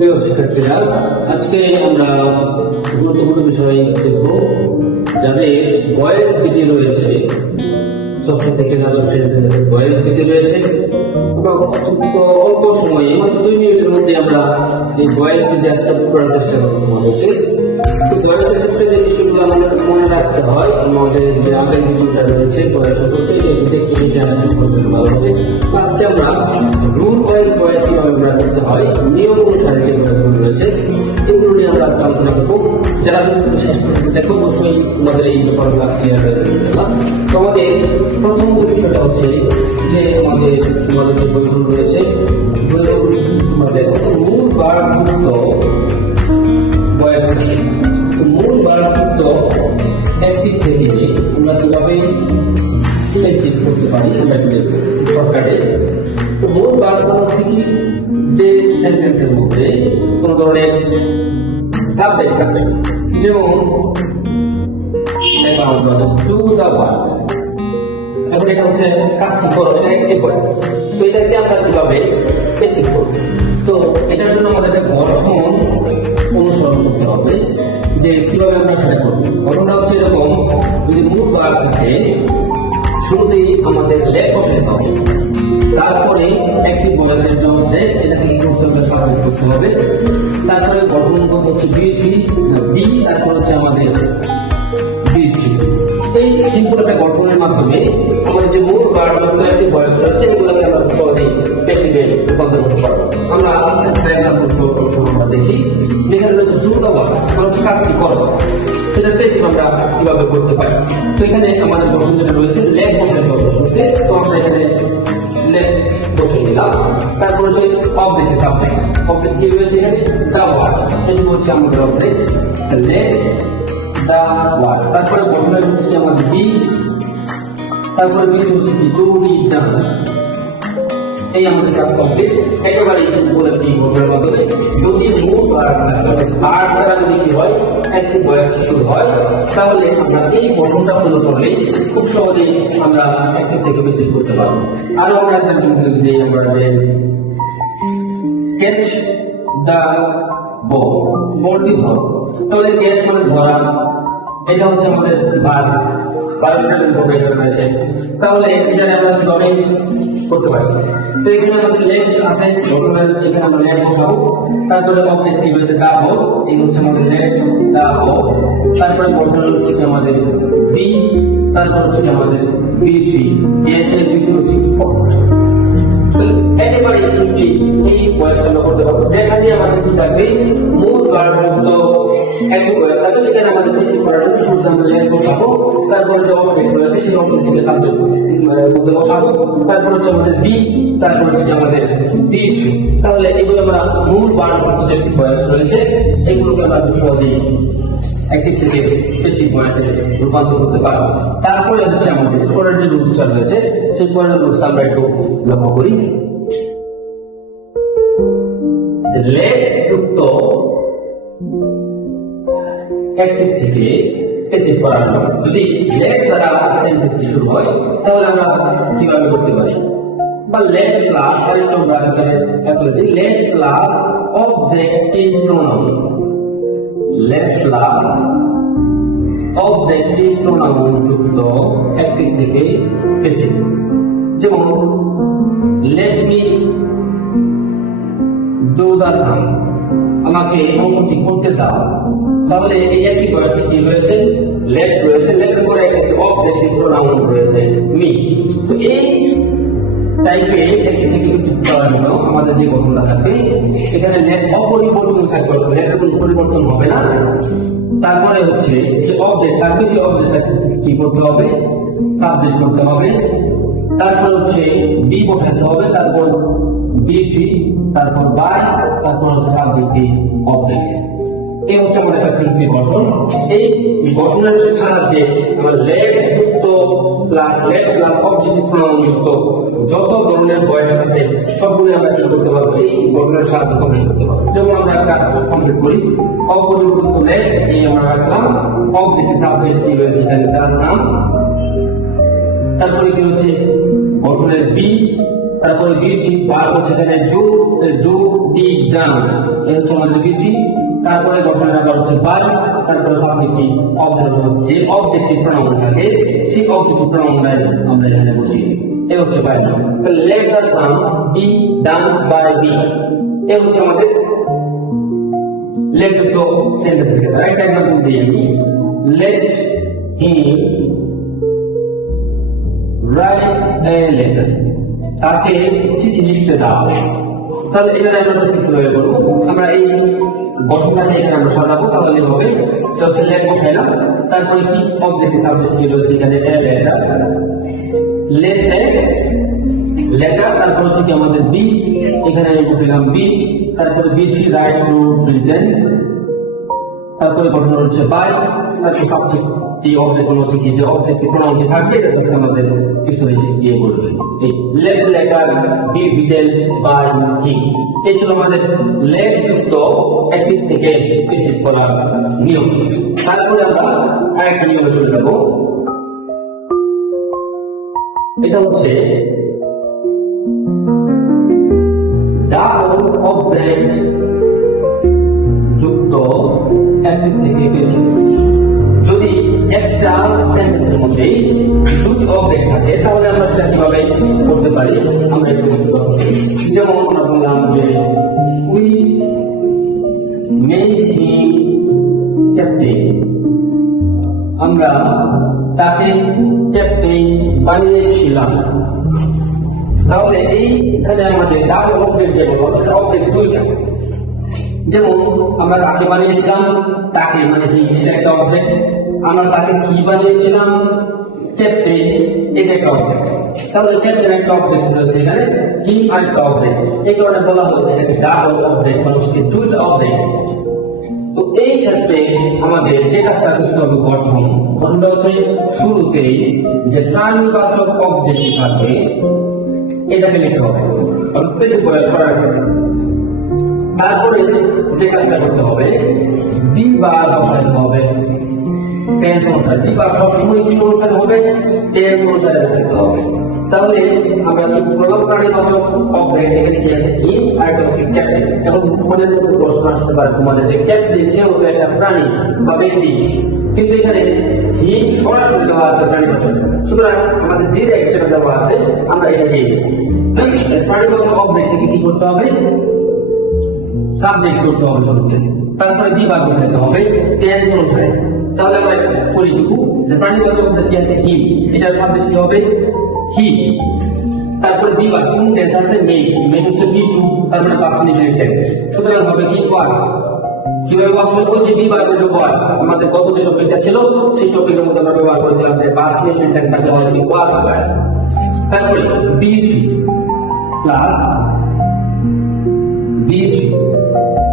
প্রিয় শিক্ষার্থীরা, আজকে আমরা গুরুত্বপূর্ণ বিষয় দেখব। যাদের বয়স বিধি রয়েছে, ষষ্ঠ থেকে দ্বাদশ শ্রেণীতে বয়স বিধি রয়েছে, অল্প সময়ে মাত্র 2 মিনিটের মধ্যে আমরা এই বয়স বিধি আজকে করার চেষ্টা করবো তোমাদেরকে। বয়সের ক্ষেত্রে যে বিষয়গুলো আমাদের মনে রাখতে হয়, আমাদের যে আগের ভিডিওটা রয়েছে বয়সের ক্ষেত্রে আজকে আমরা রুল বয়স কিভাবে আমরা করতে হয়, নিয়ম অনুসারে যে বয়সগুলো রয়েছে এগুলো নিয়ে আমরা আলোচনা করবো। যারা শেষ পর্যন্ত দেখো অবশ্যই তোমাদের এই ব্যাপারগুলো ক্লিয়ার হয়ে যাবে। তো আমাদের প্রথম যে বিষয়টা হচ্ছে যে আমাদের যে বইগুলো রয়েছে মূল বারযুক্ত বয়স, মূল বারযুক্ত অ্যাক্টিভ থেকে আমরা কিভাবে টেস্টিং করতে পারি আমরা শর্টকাটে। তো মূল বারগুলো হচ্ছে কি, যে সেন্টেন্সের মধ্যে কোন ধরনের সাবজেক্ট থাকবে, যেমন টু দা ওয়ার্ক, এখন এটা হচ্ছে কাজটি করো, এটা অ্যাক্টিভ ভয়েস। তো এটাকে আমরা কিভাবে বেসিক করব, তো এটার জন্য আমাদের একটা গঠন অনুসরণ করতে হবে যে কিভাবে আমরা সেটা করবো। গঠনটা হচ্ছে এরকম, যদি মূল বার থাকে শুরুতেই আমাদের লেখ বসাতে হবে, তারপরে অ্যাক্টিভ ভয়েসের জন্য এটাকে কি করতে হবে, সাবজেক্ট করতে হবে, তারপরে গঠন হচ্ছে বি, তারপর হচ্ছে আমাদের এই সিম্পল একটা গঠনের মাধ্যমে আমাদের যে মূল বারগুলো একটি বয়স রয়েছে এগুলোকে আমরা সহজেই প্র্যাকটিক্যালি রূপান্তর করতে পারবো। আমরা আমরা দেখি যেখানে রয়েছে দ্রুতবার হচ্ছে কাজটি করো, সেটা বেসিক আমরা কিভাবে করতে পারি। তো এখানে আমাদের গঠন যেটা রয়েছে লেখ বসাতে হবে শুরুতে, তো আমরা এখানে লেখ বসে দিলাম, তারপর হচ্ছে অবজেক্ট সাবজেক্ট, অবজেক্ট কি রয়েছে এখানে দা ওয়ার্ড, এটি হচ্ছে আমাদের অবজেক্ট লেখ দা ওয়ার্ড। তারপরে গঠনের হচ্ছে আমাদের বি, তারপরে বি হচ্ছে কি টু বি ডান, এই আমাদের কাজ কমপ্লিট। একেবারে সিম্পল একটি গঠনের মাধ্যমে যদি মূল ভার্ব দ্বারা যদি কি হয় অ্যাক্টিভ ভয়েস শুরু হয়, তাহলে আমরা এই গঠনটা ফলো করলে খুব সহজেই আমরা অ্যাক্টিভ থেকে বেসিক করতে পারবো। আরো আমরা এক্সাম্পল দিই, আমরা যে ক্যাচ দা বল, বলটি ধরো, তাহলে ক্যাচ মানে ধরা, এটা হচ্ছে আমাদের ভার্ব, ভার্বের উপরে রয়েছে, তাহলে এখানে আমরা কিভাবে করতে পারি। তো এখানে আমাদের লেগ আছে, গঠনের এখানে আমরা লেগ বসাবো, তারপরে অবজেক্ট কি রয়েছে দা বল, এই হচ্ছে আমাদের লেগ দা বল, তারপরে গঠন হচ্ছে কি আমাদের বি, তারপর হচ্ছে আমাদের বি3, এর পিছনে হচ্ছে একেবারে সিম্পলি এই বয়সটা করতে পারবো। যেখানে আমাদের কি থাকবে মূল বারযুক্ত একটি বয়স থাকবে, সেখানে আমাদের বেসিক করার জন্য শুরুতে আমরা লেখ বসাবো, তারপরে যে অবজেক্ট রয়েছে সেই অবজেক্ট থেকে সাবজেক্ট মধ্যে বসাবো, তারপর হচ্ছে আমাদের বি, তারপর হচ্ছে আমাদের বি3। তাহলে এগুলো আমরা মূল বারযুক্ত যে বয়স রয়েছে এগুলোকে আমরা সহজেই অ্যাক্টিভ থেকে বেসিক ভয়েসে রূপান্তর করতে পারবো। তারপরে হচ্ছে আমাদের পরের যে রুলসটা রয়েছে সেই পরের রুলসটা আমরা একটু লক্ষ্য করি। লেখ যুক্ত অ্যাক্টিভ থেকে বেসিক করার জন্য যদি লেখ দ্বারা সেন্টেন্সটি শুরু হয় তাহলে আমরা কিভাবে করতে পারি, বা লেট প্লাস আরেকটু আমরা এখানে দিই let plus objective pronoun, let plus objective pronoun যুক্ত অ্যাক্টিভ থেকে বেসিক। যেমন লেট মি ডু দা সাম, আমাকে অঙ্কটি করতে দাও, তাহলে এই একটি ভয়েসে কি রয়েছে লেট রয়েছে, লেটের পরে একটি অবজেক্টিভ প্রোনাউন রয়েছে মি। তো এই টাইপে একটি থেকে বেসিক করার জন্য আমাদের যে গঠনটা থাকবে এখানে লেট অপরিবর্তন থাকবে, লেটের কোনো পরিবর্তন হবে না। তারপরে হচ্ছে যে অবজেক্ট থাকবে সেই অবজেক্টটা কি করতে হবে, সাবজেক্ট করতে হবে, তারপর হচ্ছে বি বসাতে হবে, তারপর বি3, তারপর বাই, তারপর হচ্ছে সাবজেক্টটি অবজেক্ট। এই হচ্ছে আমাদের একটা সিম্পল গঠন। এই গঠনের সাহায্যে আমরা লেট যুক্ত plus let plus objective pronoun যুক্ত যত ধরনের ভয়েস আছে সবগুলো আমরা কি করতে পারবো, এই গঠনের সাহায্যে কমপ্লিট করতে পারবো। যেমন আমরা একটা কমপ্লিট করি, অপরিবর্তিত লেট এই আমরা রাখলাম, অবজেক্টিভ সাবজেক্ট কি রয়েছে এখানে দা সাম, তারপরে কি হচ্ছে গঠনের বি, তারপরে বিচি ভার্ব হচ্ছে এখানে ডু ডিড ডান, এই হচ্ছে আমাদের বিচি। তারপরে গঠনের আবার হচ্ছে বাই, তারপরে সাবজেক্টিভ অবজেক্ট, যে অবজেক্টিভ প্রনাউন থাকে সেই অবজেক্টিভ প্রনাউনটাই আমরা এখানে বসি। এই হচ্ছে বাই। তাহলে let the sum be done by B, এই হচ্ছে আমাদের লেট যুক্ত সেন্টেন্স। রাইট এক্সাম্পল দিই আমি, let him write a letter, তাকে চিঠি লিখতে দাও। তাহলে এটা আমরা বেসিক প্রয়োগ করব। আমরা এই গঠনটাকে এখানে আমরা সাজাবো, তাহলে হবে এটা হচ্ছে লেট বসাই না, তারপরে কি অবজেক্ট সাবজেক্ট কি রয়েছে এখানে a letter, let a letter, তারপর হচ্ছে কি আমাদের বি, এখানে আমি বসাইলাম বি, তারপরে বিচি রাইট টু প্রেজেন্ট, তারপরে গঠন হচ্ছে বাই, তারপর সাবজেক্ট যে অবজেক্ট গুলো হচ্ছে কি যে অবজেক্ট প্রনাউন থাকবে এটা হচ্ছে আমাদের পিছনে গিয়ে বসবে। এই let letter be written by him, এই ছিল আমাদের লেট যুক্ত অ্যাক্টিভ থেকে প্যাসিভ করার নিয়ম। তারপরে আমরা আরেকটা নিয়মে চলে যাব, এটা হচ্ছে ডাবল অবজেক্ট যুক্ত অ্যাক্টিভ থেকে প্যাসিভ। যদি একটা সেন্টেন্সের মধ্যে দুটি অবজেক্ট থাকে তাহলে আমরা সেটা কিভাবে করতে পারি আমরা একটু যেমন আমরা বললাম যে উই মেড হিম ক্যাপ্টেন, আমরা তাকে ক্যাপ্টেন বানিয়েছিলাম। তাহলে এইখানে আমাদের ডাবল অবজেক্ট যেমন অবজেক্ট দুইটা, যেমন আমরা তাকে বানিয়েছিলাম, তাকে মানে কি এটা একটা অবজেক্ট, আমরা তাকে কি বানিয়েছিলাম ক্যাপ্টেন, এটা একটা অবজেক্ট। তাহলে ক্যাপ্টেন একটা অবজেক্ট রয়েছে এখানে, হিম আর একটা অবজেক্ট, এই কারণে বলা হচ্ছে এটাকে ডাবল অবজেক্ট, মানে হচ্ছে দুইটা অবজেক্ট। তো এই ক্ষেত্রে আমাদের যে কাজটা করতে হবে গঠনটা হচ্ছে শুরুতেই যে প্রাণীবাচক অবজেক্ট থাকবে এটাকে লিখতে হবে প্যাসিভ ভয়েস করার ক্ষেত্রে। তারপরে যে কাজটা করতে হবে বি বার বসাইতে হবে টেন্স অনুসারে, বি বার সবসময় কি অনুসারে হবে টেন্স অনুসারে বসাইতে হবে। তাহলে আমরা কি করলাম, প্রাণীবাচক অবজেক্ট এখানে কি আছে হিম আর একটা হচ্ছে ক্যাপ্টেন। এবং মনের মধ্যে প্রশ্ন আসতে পারে তোমাদের যে ক্যাপ্টেন সেও তো একটা প্রাণী বা ব্যক্তি, কিন্তু এখানে হিম সরাসরি দেওয়া আছে প্রাণীবাচক, সুতরাং আমাদের ডিরেক্ট যেটা দেওয়া আছে আমরা এটাকে প্রাণীবাচক অবজেক্ট থেকে কি করতে হবে সাবজেক্ট করতে হবে শুরুতে, তারপরে বিভাগ বসাইতে হবে টেন্স অনুসারে। তাহলে আমরা পরিটুকু যে প্রাণীবাচক অবজেক্ট কি আছে হিম, এটার সাবজেক্ট কি হবে হি, তারপরে বিভাগ কোন টেন্স আছে মেড, মেড হচ্ছে বি টু, তারপরে পাস্ট ইনডিফিনিট টেন্স, সুতরাং হবে কি ওয়াজ। কিভাবে ওয়াজ করব যে বিভাগ হলো ওয়াজ, আমাদের গত যে টপিকটা ছিল সেই টপিকের মধ্যে আমরা ব্যবহার করেছিলাম যে পাস্ট ইনডিফিনিট টেন্স থাকলে হয় কি ওয়াজ হয়। তারপরে বিচ প্লাস বিচ,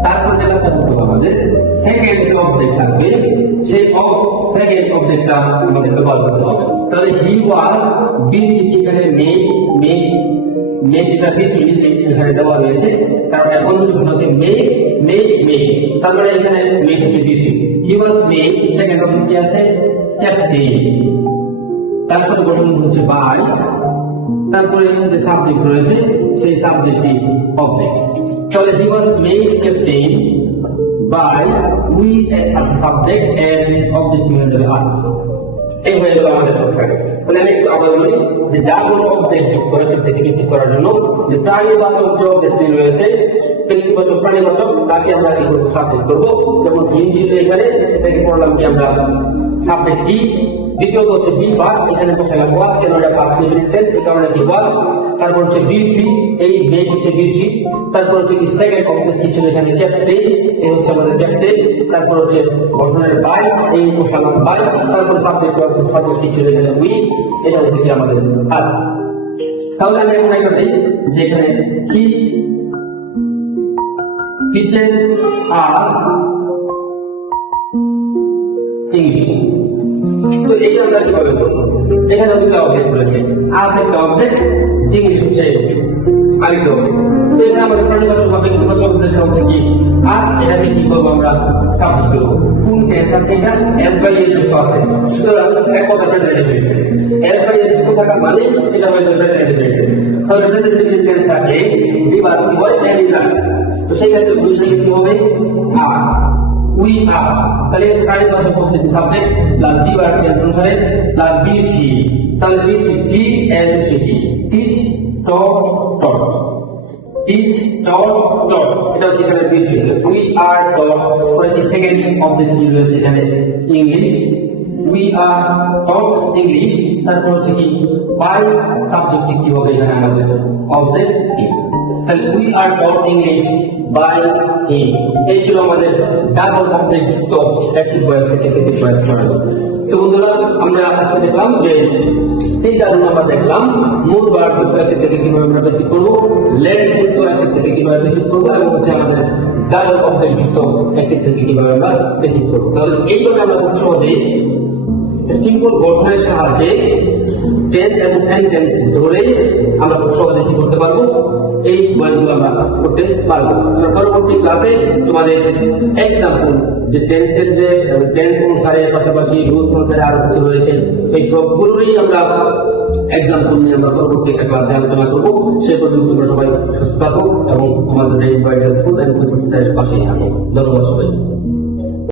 তারপর যে কাজটা করতে হবে আমাদের সেকেন্ড যে অবজেক্ট থাকবে সেই সেকেন্ড অবজেক্টটা আমাদের ব্যবহার করতে হবে। তাহলে হি ওয়াজ বিচ, এখানে মেড এটা বিচ এখানে দেওয়া রয়েছে, কারণ এখন হচ্ছে মেড, তারপরে এখানে মেড হচ্ছে beach, he was made second object কি আছে ক্যাপ্টেন, তারপরে গঠন হচ্ছে বাই, তারপরে যে সাবজেক্ট রয়েছে সেই সাবজেক্টটি অবজেক্ট। তাহলে he was made captain by we as a subject and object হয়ে যাবে us, এই হয়ে যাবে আমাদের সবটাকে। তাহলে আমি একটু আবার বলি যে ডাবল অবজেক্ট যুক্ত অ্যাক্টিভ থেকে বেসিক করার জন্য যে প্রাণীবাচক যে অবজেক্টটি রয়েছে ব্যক্তিবাচক প্রাণীবাচক তাকে আমরা কি করব সাবজেক্ট করব, যেমন হিম ছিল এখানে এটাকে করলাম কি আমরা সাবজেক্ট হি। দ্বিতীয়ত হচ্ছে বি ভার্ব, এখানে বসালাম ওয়াজ, কেন এটা পাস্ট ইনডিফিনিট টেন্স এই কারণে কি ওয়াজ। তারপর হচ্ছে বিসি, এই মেড হচ্ছে বিসি, তারপর হচ্ছে কি সেকেন্ড অবজেক্ট কি ছিল এখানে ক্যাপ্টেন, এই হচ্ছে আমাদের ক্যাপ্টেন, তারপর হচ্ছে গঠনের বাই, এই বসালাম বাই, তারপর সাবজেক্ট হচ্ছে সাবজেক্ট কি ছিল এখানে উই, এটা হচ্ছে কি আমাদের আস। তাহলে আমি এখন একটা দিই যে এখানে কি teaches us English, তো এটা আমরা কিভাবে করব, এখানে দুটো অবজেক্ট রয়েছে, আস একটা অবজেক্ট, ইংলিশ হচ্ছে আরেকটা অবজেক্ট। তো এখানে আমাদের প্রাণীবাচক হবে ইতিবাচক দেখা হচ্ছে কি আজ এটাকে কি করবো আমরা সাবজেক্ট করবো কোন টেন্স আছে এটা এস বাই এর যুক্ত আছে সুতরাং এক কথা প্রেজেন্টেটিভ টেন্স এস বাই এর যুক্ত থাকা মানে সেটা হয়ে যাবে প্রেজেন্টেটিভ টেন্স তাহলে প্রেজেন্টেটিভ টেন্স থাকে বিভাগ কি হয় এনিজার তো সেই ক্ষেত্রে দুইশো কি হবে আর উই আর তাহলে প্রাণীবাচক হচ্ছে সাবজেক্ট প্লাস বিভাগ টেন্স অনুসারে প্লাস বিসি তাহলে বিসি টিচ এন্ড সিটি teach taught taught teach taught taught এটা হচ্ছে এখানে বিসি উই আর টট পরে কি সেকেন্ড অবজেক্ট কি রয়েছে এখানে English we are taught English তারপর হচ্ছে কি বাই সাবজেক্ট কি হবে এখানে আমাদের অবজেক্ট তাহলে we are taught English by him এই ছিল আমাদের ডাবল অবজেক্ট যুক্ত অ্যাক্টিভ ভয়েস থেকে প্যাসিভ ভয়েস করানো তো বন্ধুরা আমরা আজকে দেখলাম যে তিনটা গুণ আমরা দেখলাম মূল বার যুক্ত অ্যাক্টিভ থেকে কিভাবে আমরা বেসিক করব লেট যুক্ত অ্যাক্টিভ থেকে কিভাবে বেসিক করব এবং হচ্ছে আমাদের ডাবল অবজেক্ট যুক্ত অ্যাক্টিভ থেকে কিভাবে আমরা বেসিক করব তাহলে এইভাবে আমরা খুব সহজে সিম্পল গঠনের সাহায্যে টেন্স এবং সেন্টেন্স ধরে আমরা খুব সহজে কি করতে পারবো এই ভয়েসগুলো আমরা করতে পারবো আমরা পরবর্তী ক্লাসে তোমাদের এক্সাম্পল যে টেন্সের যে টেন্স অনুসারে পাশাপাশি রুলস অনুসারে আরো কিছু রয়েছে এই সবগুলোরই আমরা এক্সাম্পল নিয়ে আমরা পরবর্তী একটা ক্লাসে আলোচনা করবো সেই পর্যন্ত তোমরা সবাই সুস্থ থাকো এবং আমাদের এই ভাইরাল স্কুল এবং কোচিং সেন্টারের পাশেই থাকো ধন্যবাদ সবাই